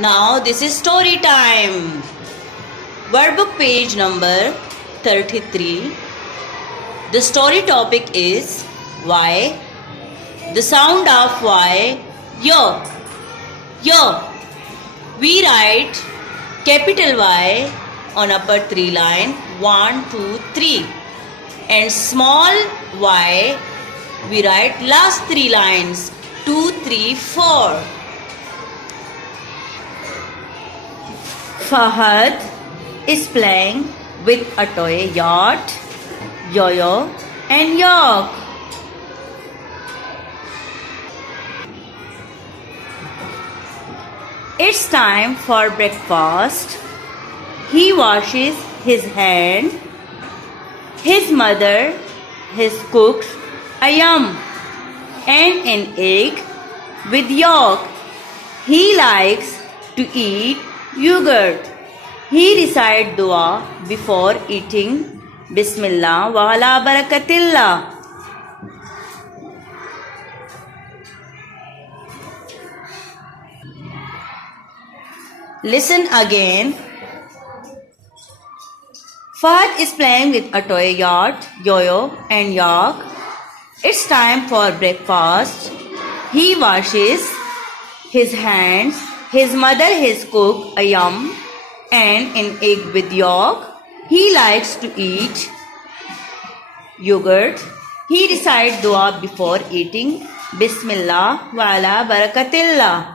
Now this is story time. Workbook page number 33. The story topic is Y. The sound of Y. Yo. Yo. We write capital Y on upper three line 1, 2, 3 and small y we write last three lines 2, 3, 4. Fahad is playing with a toy yacht, yo-yo and yak. It's time for breakfast. He washes his hand. His mother has cooked a yum and an egg with yolk. He likes to eat yogurt. He recites dua before eating. Bismillah wa ala barakatillah. Listen again. Fahad is playing with a toy yacht, yo-yo and yak. It's time for breakfast. He washes his hands. His mother has cooked a yum and an egg with yolk. He likes to eat yogurt. He recites dua before eating. Bismillah wa ala barakatillah.